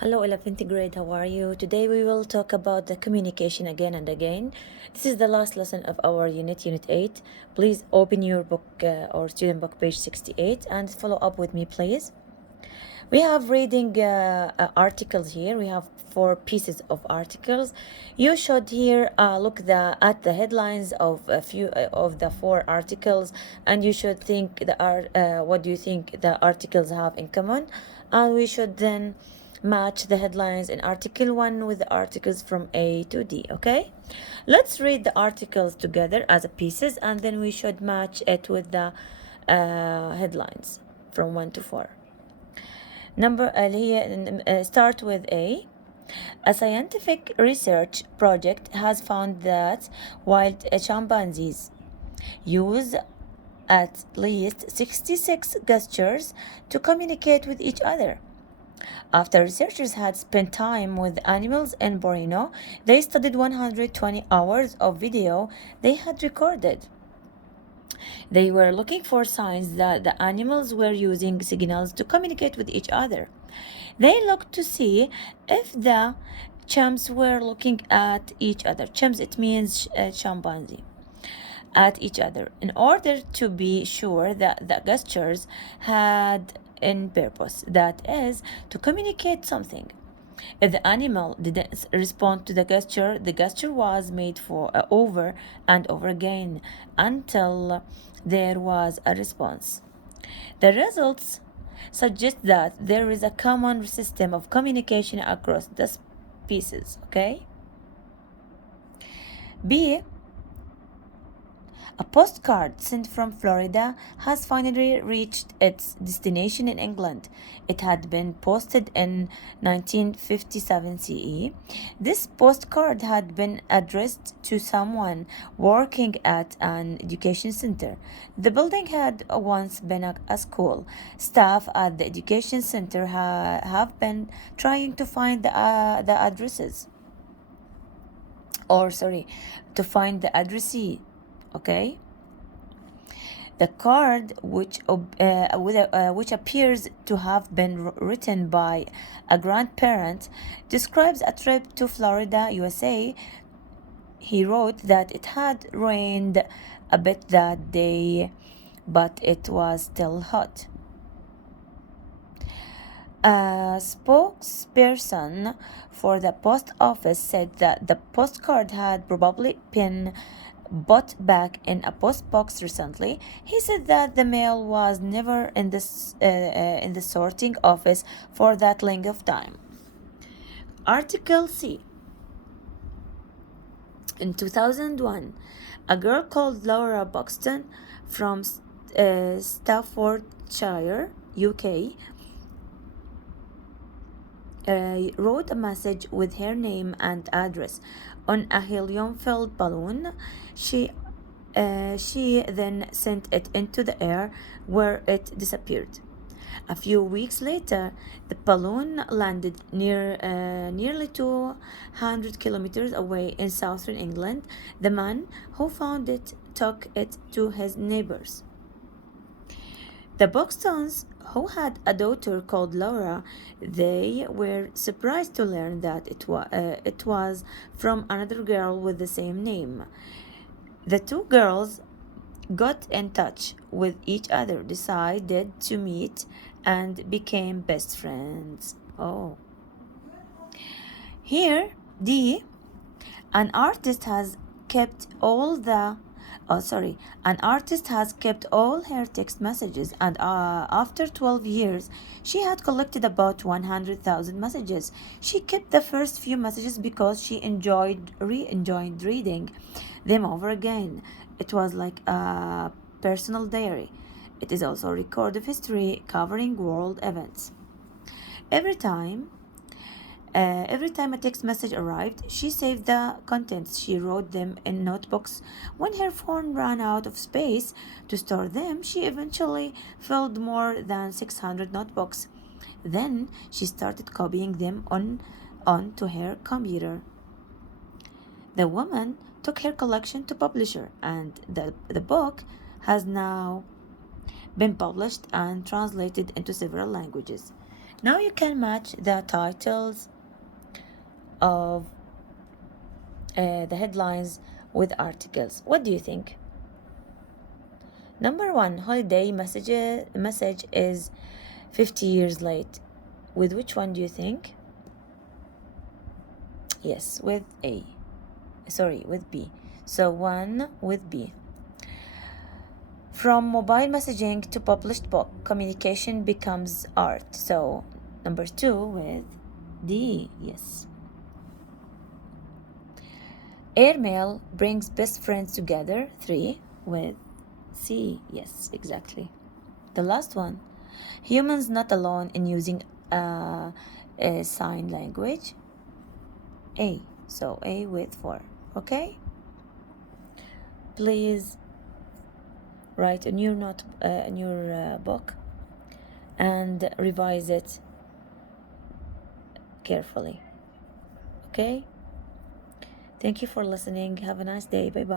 Hello, 11th grade, how are you? Today we will talk about the communication again and again. This is the last lesson of our unit 8. Please open your book or student book, page 68, and follow up with me, please. We have reading articles here. We have 4 pieces of articles. You should here look at the headlines of a few of the 4 articles, and you should think what do you think the articles have in common, and we should then match the headlines in article 1 with the articles from A to D. Okay, let's read the articles together as a pieces, and then we should match it with the headlines from 1 to 4. Start with A. A scientific research project has found that wild chimpanzees use at least 66 gestures to communicate with each other. After researchers had spent time with animals in Borneo, they studied 120 hours of video they had recorded. They were looking for signs that the animals were using signals to communicate with each other. They looked to see if the chimps were looking at each other. Chimps, it means chimpanzee. At each other, in order to be sure that the gestures had in purpose, that is, to communicate something. If the animal didn't respond to the gesture was made for over and over again until there was a response. The results suggest that there is a common system of communication across the species. Okay? B. A postcard sent from Florida has finally reached its destination in England. It had been posted in 1957 CE. This postcard had been addressed to someone working at an education center. The building had once been a school. Staff at the education center have been trying to find the addresses. To find the addressee. Okay, the card, which appears to have been written by a grandparent, describes a trip to Florida, USA. He wrote that it had rained a bit that day, but it was still hot. A spokesperson for the post office said that the postcard had probably been bought back in a post box recently. He said that the mail was never in the sorting office for that length of time. Article C. In 2001, a girl called Laura Buxton from Staffordshire, UK, wrote a message with her name and address on a helium-filled balloon. She then sent it into the air, where it disappeared. A few weeks later, the balloon landed nearly 200 kilometers away in southern England. The man who found it took it to his neighbors. The Buxtons, who had a daughter called Laura, they were surprised to learn that it was from another girl with the same name. The two girls got in touch with each other, decided to meet, and became best friends. Oh. Here, D, an artist has kept all her text messages, and after 12 years, she had collected about 100,000 messages. She kept the first few messages because she enjoyed reading them over again. It was like a personal diary. It is also a record of history covering world events. Every time a text message arrived, she saved the contents. She wrote them in notebooks. When her phone ran out of space to store them, she eventually filled more than 600 notebooks. Then she started copying them onto her computer. The woman took her collection to publisher, and the book has now been published and translated into several languages. Now you can match the titles of the headlines with articles. What do you think? Number one, holiday message is 50 years late. With which one do you think? Yes, with A. Sorry, with B. So one with B. From mobile messaging to published book, communication becomes art. So number two with D. Yes. Airmail brings best friends together. 3 with C. Yes, exactly. The last one. Humans not alone in using a sign language. A. So A with 4. Okay? Please write in your note in your book and revise it carefully. Okay? Thank you for listening. Have a nice day. Bye bye.